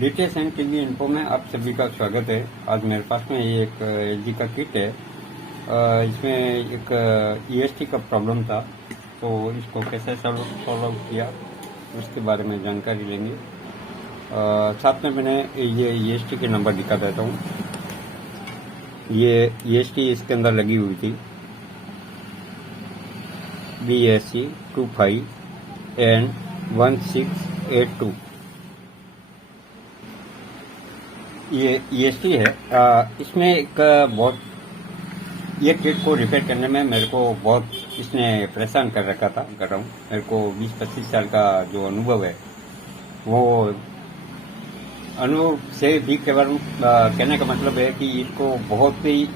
DTH and TV info में आप सभी का स्वागत है। आज मेरे पास में ये एक एलजी का किट है। इसमें एक ईएसटी का प्रॉब्लम था, तो इसको कैसे सॉल्व आउट किया उसके बारे में जानकारी लेंगे। साथ में मैंने ये ईएसटी के नंबर दिखा देता हूँ। ये ईएसटी इसके अंदर लगी हुई थी, BSC 25 and 1682। ये ईएसटी है। इसमें एक बहुत ये किट को रिपेयर करने में मेरे को बहुत इसने परेशान कर रखा था। कर रहा हूँ, मेरे को 20-25 साल का जो अनुभव है, वो अनुभव से भी केवल कहने का मतलब है कि इसको बहुत ही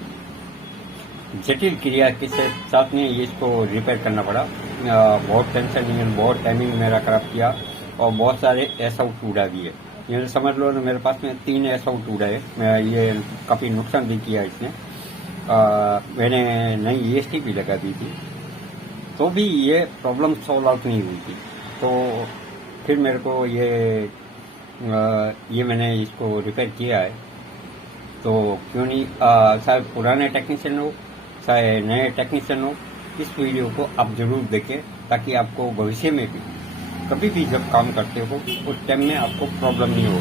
जटिल क्रिया के साथ में इसको रिपेयर करना पड़ा। बहुत टेंशन, बहुत टाइमिंग मेरा खराब किया और बहुत सारे एस आउट उड़ा दिए। ये समझ लो ना, मेरे पास में 3 एस आउट उड़ा है। ये काफ़ी नुकसान भी किया इसने। मैंने नई ईएसटी भी लगा दी थी, तो भी ये प्रॉब्लम सॉल्व आउट नहीं हुई थी। तो फिर मेरे को ये मैंने इसको रिपेयर किया है। तो क्यों नहीं, शायद पुराने टेक्नीशियन हो चाहे नए टेक्नीशियन हो, इस वीडियो को आप जरूर देखें, ताकि आपको भविष्य में भी कभी भी जब काम करते हो उस टाइम में आपको प्रॉब्लम नहीं हो।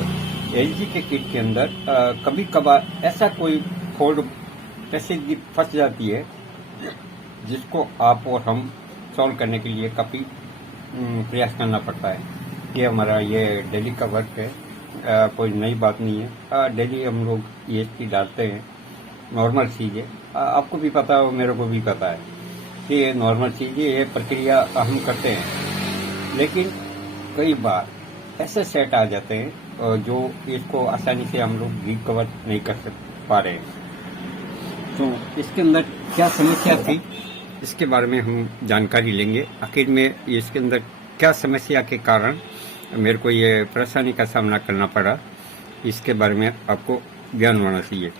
एलजी के किट के अंदर कभी कभार ऐसा कोई फॉल्ट पैसेज फंस जाती है, जिसको आप और हम सॉल्व करने के लिए काफ़ी प्रयास करना पड़ता है। ये हमारा ये डेली का वर्क है। कोई नई बात नहीं है। डेली हम लोग ईएसटी डालते हैं, नॉर्मल चीज़ है। आपको भी पता है, मेरे को भी पता है कि ये नॉर्मल चीज़ है, ये प्रक्रिया हम करते हैं। लेकिन कई बार ऐसे सेट आ जाते हैं जो इसको आसानी से हम लोग रिकवर नहीं कर पा रहे हैं। तो इसके अंदर क्या समस्या थी, इसके बारे में हम जानकारी लेंगे। आखिर में इसके अंदर क्या समस्या के कारण मेरे को ये परेशानी का सामना करना पड़ा, इसके बारे में आपको ज्ञान होना चाहिए।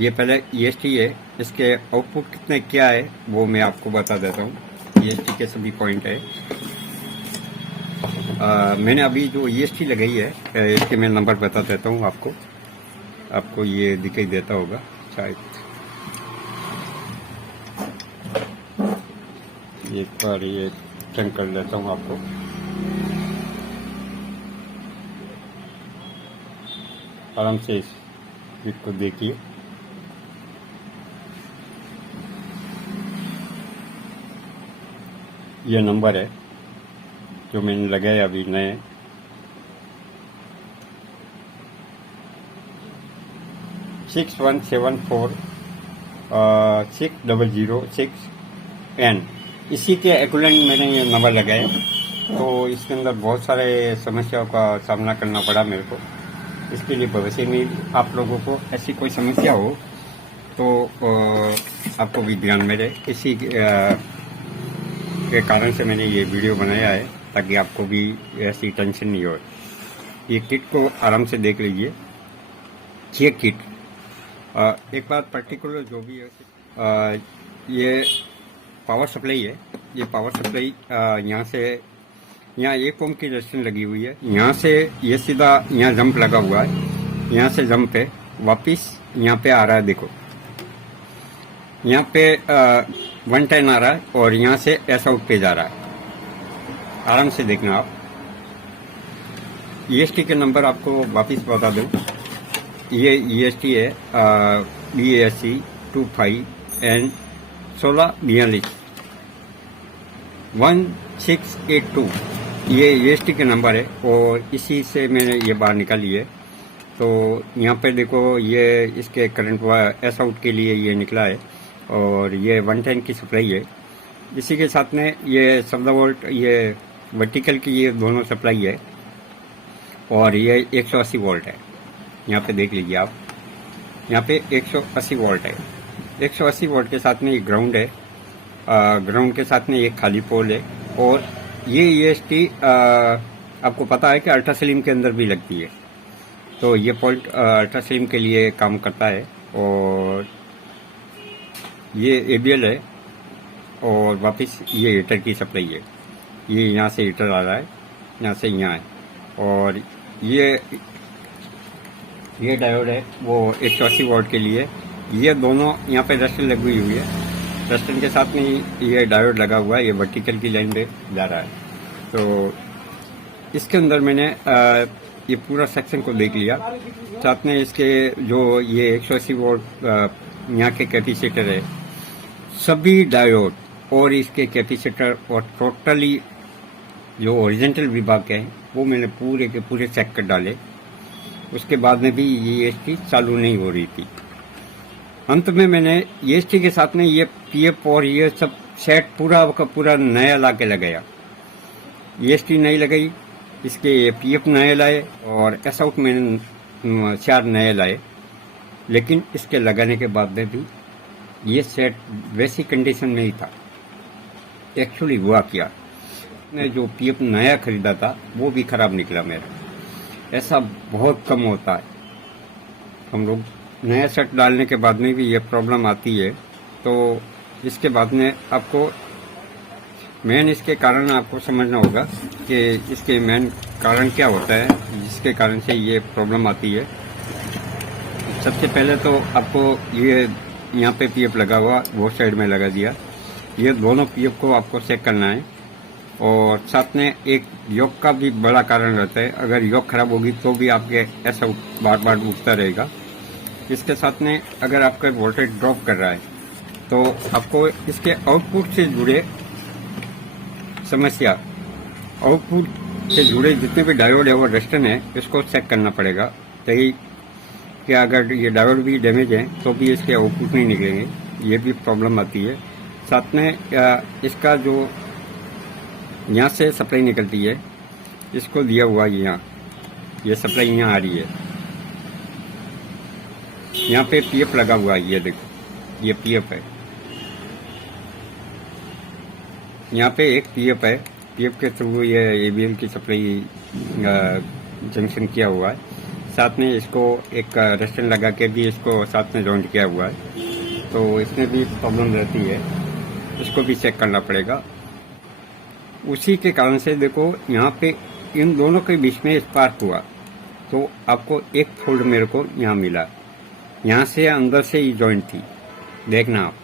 ये पहले ईएसटी है, इसके आउटपुट कितने क्या है वो मैं आपको बता देता हूँ। ईएसटी के सभी पॉइंट है। मैंने अभी जो ईएसटी लगाई है, इसके मैं नंबर बता देता हूँ आपको ये दिखाई देता होगा शायद। एक बार ये चेक कर लेता हूँ आपको। आराम से इसको देखिए। ये नंबर है जो मैंने लगाया अभी नए। Six 6006N। इसी के एक्विवेलेंट मैंने ये नंबर लगाया। तो इसके अंदर बहुत सारे समस्याओं का सामना करना पड़ा मेरे को। इसके लिए भविष्य में आप लोगों को ऐसी कोई समस्या हो तो आपको भी ध्यान में रहे। इसी के कारण से मैंने ये वीडियो बनाया है, ताकि आपको भी ऐसी टेंशन नहीं हो। ये किट को आराम से देख लीजिए। ये किट एक बात पर्टिकुलर जो भी है, ये पावर सप्लाई है। ये पावर सप्लाई यहाँ 1 ओम की रेजिस्टेंस लगी हुई है। यहाँ से ये सीधा यहाँ जंप लगा हुआ है। यहाँ से जंप है, वापिस यहाँ पे आ रहा है। देखो यहाँ पे 110 आ रहा है और यहाँ से एस आउट पे जा रहा है। आराम से देखना आप। ईएसटी के नंबर आपको वापिस बता दूँ। ये ईएसटी है BSC 25 and 1642 1682। ये ईएसटी के नंबर है और इसी से मैंने ये बाहर निकाली है। तो यहाँ पे देखो, ये इसके करंट एस आउट के लिए ये निकला है और ये 110 की सप्लाई है। इसी के साथ में ये 14 वोल्ट ये वर्टिकल की ये दोनों सप्लाई है और ये 180 वोल्ट है। यहाँ पे देख लीजिए आप, यहाँ पे 180 वोल्ट है। 180 वोल्ट के साथ में ये ग्राउंड है। ग्राउंड के साथ में ये खाली पोल है। और ये ईएसटी आपको पता है कि अल्ट्रा स्लिम के अंदर भी लगती है। तो ये पोल्ट अल्ट्रा स्लिम के लिए काम करता है। और ये ABL है और वापस ये हीटर की सप्लाई है। ये यहाँ से हीटर आ रहा है, यहाँ से यहाँ है। और ये ये डायोड है वो 180 वोल्ट के लिए। ये दोनों यहाँ पे रस्टर लगी हुई है, रस्टर के साथ में ये डायोड लगा हुआ है, ये वर्टिकल की लाइन पे जा रहा है। तो इसके अंदर मैंने ये पूरा सेक्शन को देख लिया, साथ में इसके जो ये 180 वोल्ट यहाँ के कैपेसिटर है, सभी डायोड और इसके कैपेसिटर और टोटली जो ओरिजिनल विभाग के हैं वो मैंने पूरे के पूरे चेक कर डाले। उसके बाद में भी ये EST चालू नहीं हो रही थी। अंत में मैंने EST के साथ में ये PF और ये सब सेट पूरा का पूरा नया ला के लगाया। EST नहीं लगाई, इसके PF नए लाए और एस आउट मैंने 4 नए लाए। लेकिन इसके लगाने के बाद में भी ये सेट वैसी कंडीशन में ही था। एक्चुअली हुआ क्या, मैं जो PF नया खरीदा था वो भी खराब निकला मेरा। ऐसा बहुत कम होता है, हम लोग नया सेट डालने के बाद में भी ये प्रॉब्लम आती है। तो इसके बाद में आपको मेन इसके कारण आपको समझना होगा कि इसके मेन कारण क्या होता है जिसके कारण से ये प्रॉब्लम आती है। सबसे पहले तो आपको ये यहाँ पे PF लगा हुआ वो साइड में लगा दिया, ये दोनों PF को आपको चेक करना है। और साथ में एक योग का भी बड़ा कारण रहता है, अगर योग खराब होगी तो भी आपके ऐसा बार बार उठता रहेगा। इसके साथ में अगर आपका वोल्टेज ड्रॉप कर रहा है तो आपको इसके आउटपुट से जुड़े समस्या, आउटपुट से जुड़े जितने भी डायोड है और रजिस्टर है इसको चेक करना पड़ेगा। तभी कि अगर ये डायोड भी डैमेज है तो भी इसके आउटपुट नहीं निकलेंगे, ये भी प्रॉब्लम आती है। साथ में इसका जो यहाँ से सप्लाई निकलती है, इसको दिया हुआ है यहाँ, ये सप्लाई यहाँ आ रही है, यहाँ पे PF लगा हुआ है, ये देखो ये PF है, यहाँ पे एक PF है, PF के थ्रू ये ABL की सप्लाई जंक्शन किया हुआ है। साथ में इसको एक रस्टर लगा के भी इसको साथ में जॉइंट किया हुआ है, तो इसमें भी प्रॉब्लम रहती है, इसको भी चेक करना पड़ेगा। उसी के कारण से देखो यहाँ पे इन दोनों के बीच में स्पार्क हुआ तो आपको एक फोल्ड मेरे को यहाँ मिला, यहाँ से अंदर से ही जॉइंट थी, देखना आप,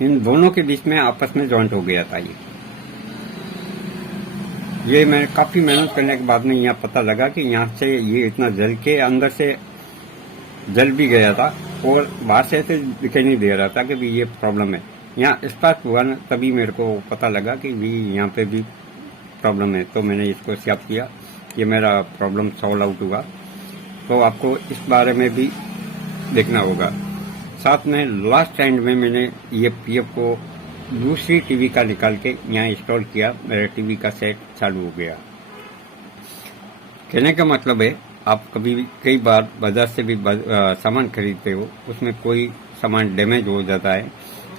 इन दोनों के बीच में आपस में जॉइंट हो गया था। ये मैं काफ़ी मेहनत करने के बाद में यहाँ पता लगा कि यहाँ से ये इतना जल के अंदर से जल भी गया था और बाहर से ऐसे दिखाई नहीं दे रहा था कि भी ये प्रॉब्लम है। यहाँ स्पार्क हुआ ना, तभी मेरे को पता लगा कि भी यहाँ पे भी प्रॉब्लम है, तो मैंने इसको स्वैप किया, ये मेरा प्रॉब्लम सॉल्व आउट हुआ। तो आपको इस बारे में भी देखना होगा। साथ में लास्ट एंड में मैंने ये PF को दूसरी टीवी का निकाल के यहाँ इंस्टॉल किया, मेरा टीवी का सेट चालू हो गया। कहने का मतलब है आप कभी भी कई बार बाजार से भी सामान खरीदते हो, उसमें कोई सामान डैमेज हो जाता है,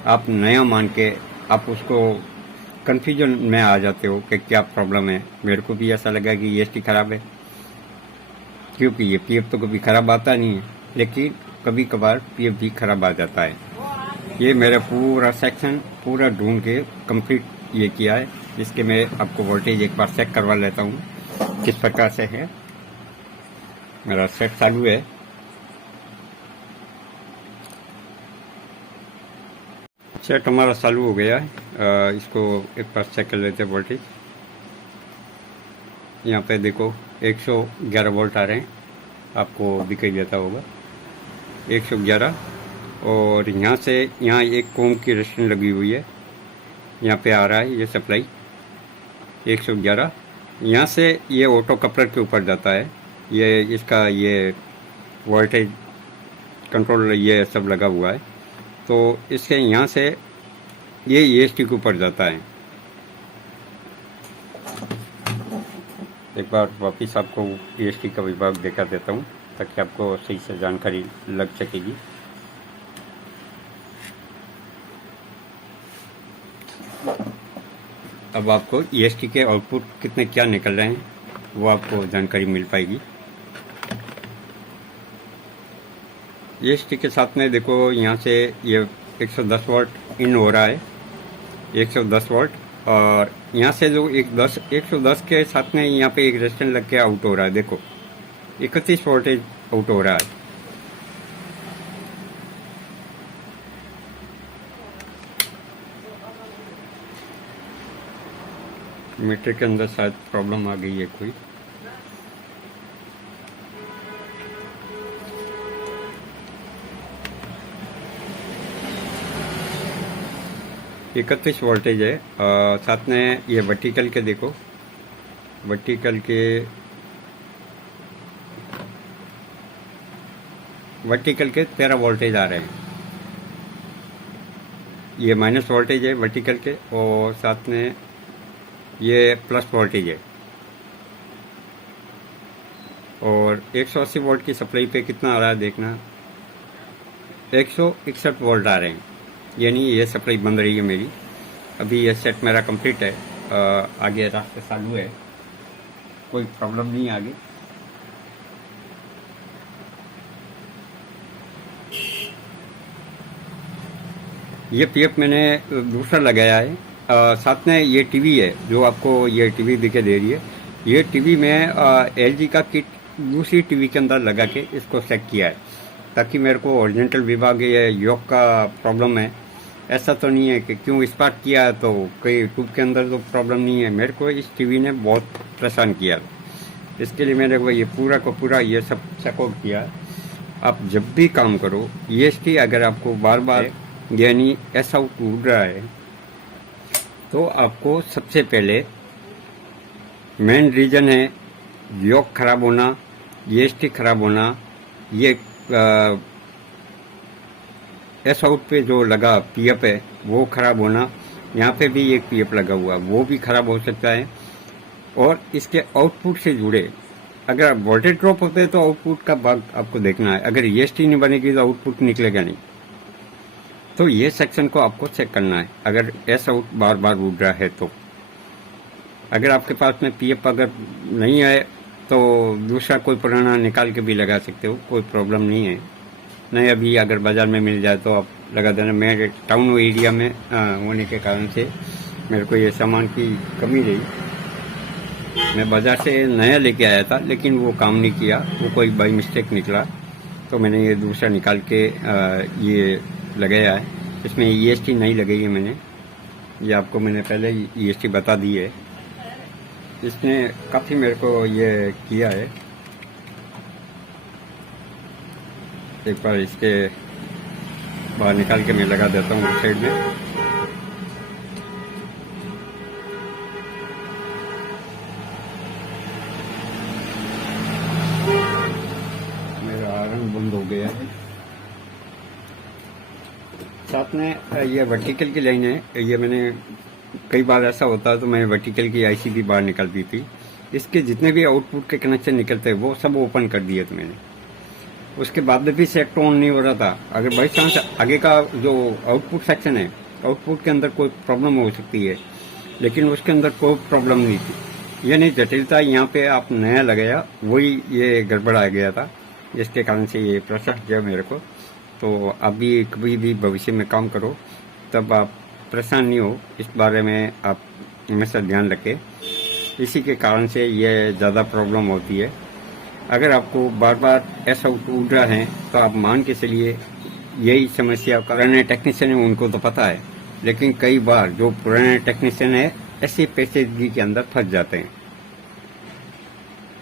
आप नया मान के आप उसको कन्फ्यूजन में आ जाते हो कि क्या प्रॉब्लम है। मेरे को भी ऐसा लगा कि EST खराब है, क्योंकि ये PF तो कभी खराब आता नहीं है, लेकिन कभी कभार PF भी खराब आ जाता है। ये मेरा पूरा सेक्शन पूरा ढूंढ के कंप्लीट ये किया है। इसके मैं आपको वोल्टेज एक बार चेक करवा लेता हूँ किस प्रकार से है। मेरा सेट चालू है, सेट हमारा चालू हो गया है। इसको एक बार चेक कर लेते हैं वोल्टेज। यहाँ पे देखो 111 वोल्ट आ रहे हैं, आपको दिखाई देता होगा 111। और यहाँ से यहाँ एक कोम की रजिस्टेंस लगी हुई है, यहाँ पे आ रहा है ये सप्लाई 111। यहाँ से ये ऑटो कपलर के ऊपर जाता है, ये इसका ये वोल्टेज कंट्रोल ये सब लगा हुआ है, तो इसके यहाँ से ये EST के ऊपर जाता है। एक बार वापिस आपको EST का विभाग दिखा देता हूँ ताकि आपको सही से जानकारी लग सकेगी। अब आपको EST के आउटपुट कितने क्या निकल रहे हैं वो आपको जानकारी मिल पाएगी। EST के साथ में देखो यहाँ से ये 110 वोल्ट इन हो रहा है, 110 वोल्ट, और यहाँ से जो 110 के साथ में यहाँ पे एक रेजिस्टेंस लग के आउट हो रहा है। देखो 31 वोल्टेज आउट हो रहा है। मीटर के अंदर शायद प्रॉब्लम आ गई है कोई। इकतीस वोल्टेज है। साथ में ये वर्टिकल के देखो, वर्टिकल के 13 वोल्टेज आ रहे हैं। ये माइनस वोल्टेज है वर्टिकल के, और साथ में ये प्लस वोल्टेज है। और 180 वोल्ट की सप्लाई पे कितना आ रहा है देखना, 161 वोल्ट आ रहे हैं। यानी ये सप्लाई बंद रही है मेरी। अभी ये सेट मेरा कंप्लीट है। आगे रास्ते चालू है, कोई प्रॉब्लम नहीं आगे। ये पीएफ मैंने दूसरा लगाया है। साथ में ये टीवी है जो आपको ये टीवी दिखे दे रही है। ये टीवी में एलजी का किट दूसरी टीवी के अंदर लगा के इसको सेट किया है, ताकि मेरे को ओरिजेंटल विभाग ये योग का प्रॉब्लम है। ऐसा तो नहीं है कि क्यों स्पार्क किया है तो कोई ट्यूब के अंदर तो प्रॉब्लम नहीं है। मेरे को इस टीवी ने बहुत परेशान किया, इसके लिए मैंने वो ये पूरा को पूरा ये सब सपोर्ट किया। आप जब भी काम करो, ईएसटी अगर आपको बार बार यानी ऐसा टूट रहा है, तो आपको सबसे पहले मेन रीजन है योग खराब होना, ईएसटी खराब होना। ये एस आउट पे जो लगा पीएफ है वो खराब होना, यहाँ पे भी एक पीएफ लगा हुआ वो भी खराब हो सकता है। और इसके आउटपुट से जुड़े अगर वोल्टेज ड्रॉप होते हैं तो आउटपुट का भाग आपको देखना है। अगर ईएसटी नहीं बनेगी तो आउटपुट निकलेगा नहीं। तो ये सेक्शन को आपको चेक करना है अगर एस आउट बार बार उड़ रहा है तो। अगर आपके पास में पीएफ अगर नहीं है तो दूसरा कोई पुराना निकाल के भी लगा सकते हो, कोई प्रॉब्लम नहीं है। नहीं अभी अगर बाज़ार में मिल जाए तो आप लगा देना। मैं टाउन एरिया में होने के कारण से मेरे को ये सामान की कमी रही। मैं बाज़ार से नया लेके आया था लेकिन वो काम नहीं किया, वो कोई बाई मिस्टेक निकला, तो मैंने ये दूसरा निकाल के ये लगाया है। इसमें ईएसटी नहीं लगाई है मैंने, ये आपको मैंने पहले ईएसटी बता दी है। इसने काफ़ी मेरे को ये किया है। एक बार इसके बाहर निकाल के मैं लगा देता हूँ उस साइड में। मेरा आयरन बंद हो गया है। साथ में ये वर्टिकल की लाइन है। ये मैंने कई बार ऐसा होता है तो मैं वर्टिकल की आईसी भी बाहर निकाल दी थी। इसके जितने भी आउटपुट के कनेक्शन निकलते हैं वो सब ओपन कर दिए थे मैंने। उसके बाद भी सेक्टर ऑन नहीं हो रहा था। अगर बाई चांस आगे का जो आउटपुट सेक्शन है, आउटपुट के अंदर कोई प्रॉब्लम हो सकती है, लेकिन उसके अंदर कोई प्रॉब्लम नहीं थी। यानी जटिलता यहाँ पे आप नया लगाया वही ये गड़बड़ आ गया था, जिसके कारण से ये प्रेशर दिया मेरे को। तो अभी कभी भी भविष्य में काम करो तब आप परेशान नहीं हो, इस बारे में आप हमेशा ध्यान रखें। इसी के कारण से ये ज़्यादा प्रॉब्लम होती है। अगर आपको बार बार ऐसा उड़ रहा है तो आप मान के चलिए यही समस्या पुराने टेक्नीशियन है उनको तो पता है, लेकिन कई बार जो पुराने टेक्नीशियन है ऐसे पेचीदगी के अंदर फंस जाते हैं।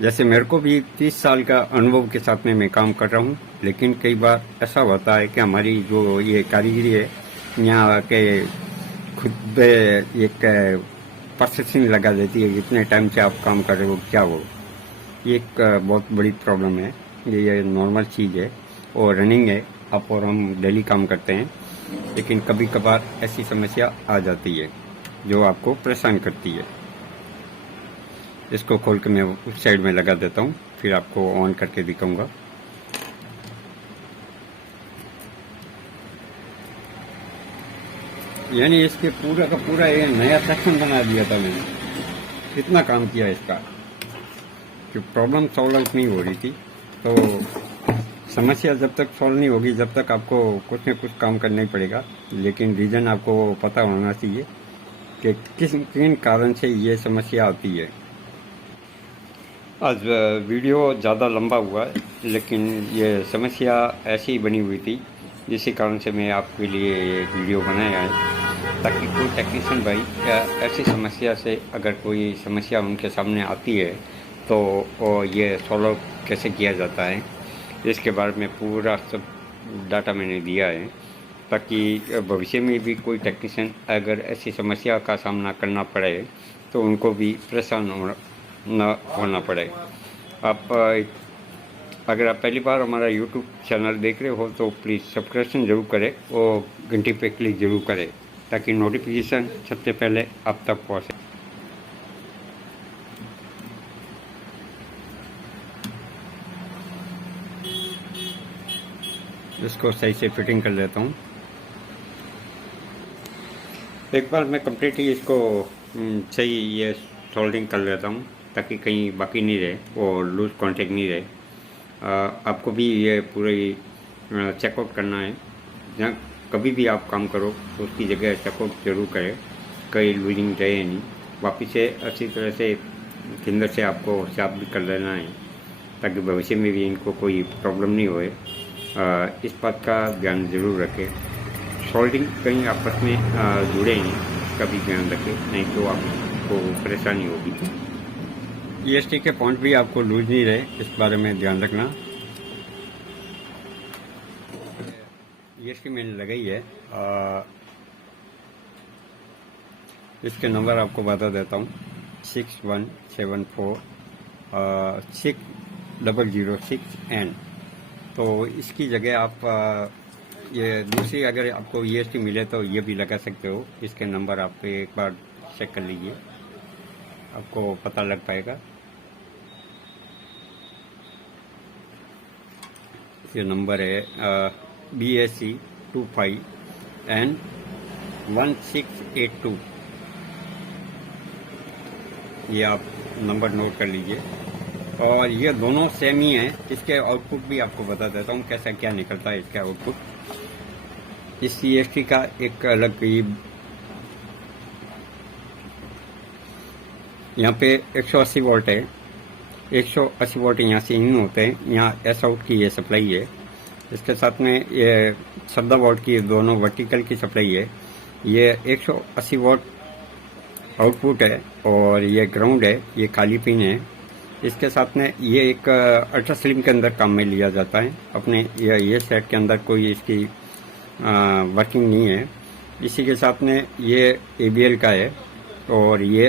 जैसे मेरे को भी 30 साल का अनुभव के साथ में मैं काम कर रहा हूँ, लेकिन कई बार ऐसा होता है कि हमारी जो ये कारीगरी है यहाँ के खुद एक प्रोसेसिंग लगा देती है, इतने टाइम से आप काम कर रहे हो क्या वो। ये एक बहुत बड़ी प्रॉब्लम है। ये नॉर्मल चीज़ है और रनिंग है, आप और हम डेली काम करते हैं, लेकिन कभी कभार ऐसी समस्या आ जाती है जो आपको परेशान करती है। इसको खोल के मैं उस साइड में लगा देता हूँ, फिर आपको ऑन करके दिखाऊंगा। यानी इसके पूरा का पूरा ये नया सेक्शन बना दिया था मैंने, इतना काम किया इसका कि प्रॉब्लम सॉल्व नहीं हो रही थी। तो समस्या जब तक सॉल्व नहीं होगी जब तक आपको कुछ न कुछ काम करना ही पड़ेगा, लेकिन रीज़न आपको पता होना चाहिए कि किन कारण से ये समस्या आती है। आज वीडियो ज़्यादा लंबा हुआ है, लेकिन ये समस्या ऐसी ही बनी हुई थी, जिसके कारण से मैं आपके लिए ये वीडियो बनाया है, ताकि कोई टेक्नीशियन भाई ऐसी समस्या से अगर कोई समस्या उनके सामने आती है तो ये सॉल्व कैसे किया जाता है, इसके बारे में पूरा सब डाटा मैंने दिया है, ताकि भविष्य में भी कोई टेक्नीशियन अगर ऐसी समस्या का सामना करना पड़े तो उनको भी परेशान न होना पड़े। आप अगर आप पहली बार हमारा यूट्यूब चैनल देख रहे हो तो प्लीज़ सब्सक्रिप्शन ज़रूर करें और घंटी पे क्लिक ज़रूर करें, ताकि नोटिफिकेशन सबसे पहले आप तक पहुँचे। इसको सही से फिटिंग कर लेता हूँ। एक बार मैं कम्प्लीटली इसको सही ये सोल्डिंग कर लेता हूँ, ताकि कहीं बाकी नहीं रहे और लूज कांटेक्ट नहीं रहे। आपको भी ये पूरी चेकआउट करना है। जहाँ कभी भी आप काम करो तो उसकी जगह चेकआउट जरूर करें, कहीं लूजिंग रहे नहीं। वापिस से अच्छी तरह से अंदर से आपको साफ भी कर लेना है, ताकि भविष्य में भी इनको कोई प्रॉब्लम नहीं होए। इस बात का ध्यान ज़रूर रखें। सोल्डिंग कहीं आपस में जुड़े नहीं, इसका भी ध्यान रखें, नहीं तो आपको परेशानी होगी। EST के पॉइंट भी आपको लूज नहीं रहे, इस बारे में ध्यान रखना। EST मैंने लगाई है। इसके नंबर आपको बता देता हूँ, 61746006N। तो इसकी जगह आप ये दूसरी अगर आपको EST मिले तो ये भी लगा सकते हो। इसके नंबर आप एक बार चेक कर लीजिए, आपको पता लग पाएगा। ये नंबर है BAC 25N1682। ये आप नंबर नोट कर लीजिए। और ये दोनों सेम ही हैं। इसके आउटपुट भी आपको बता देता हूँ कैसा क्या निकलता है इसका आउटपुट। इस EST का एक अलग ही यहाँ पे 180 वोल्ट है। 180 वोल्ट यहाँ से इन होते हैं, यहाँ S आउट की ये सप्लाई है। इसके साथ में ये 14 वोल्ट की दोनों वर्टिकल की सप्लाई है। ये 180 वोल्ट आउटपुट है और ये ग्राउंड है, ये काली पिन है। इसके साथ में ये एक अल्ट्रा स्लिम के अंदर काम में लिया जाता है अपने। ये सेट के अंदर कोई इसकी वर्किंग नहीं है। इसी के साथ में ये ABL का है और ये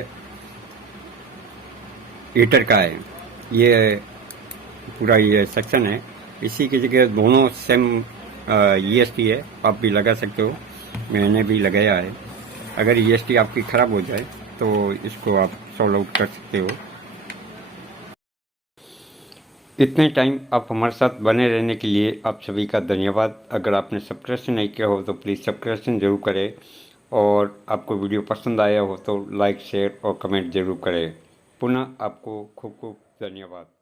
हीटर का है। ये पूरा ये सेक्शन है। इसी की जगह दोनों सेम EST है, आप भी लगा सकते हो, मैंने भी लगाया है। अगर EST आपकी ख़राब हो जाए तो इसको आप सॉल्व आउट कर सकते हो। इतने टाइम आप हमारे साथ बने रहने के लिए आप सभी का धन्यवाद। अगर आपने सब्सक्रिप्शन नहीं किया हो तो प्लीज़ सब्सक्रिप्शन ज़रूर करें, और आपको वीडियो पसंद आया हो तो लाइक, शेयर और कमेंट ज़रूर करें। पुनः आपको खूब खूब धन्यवाद।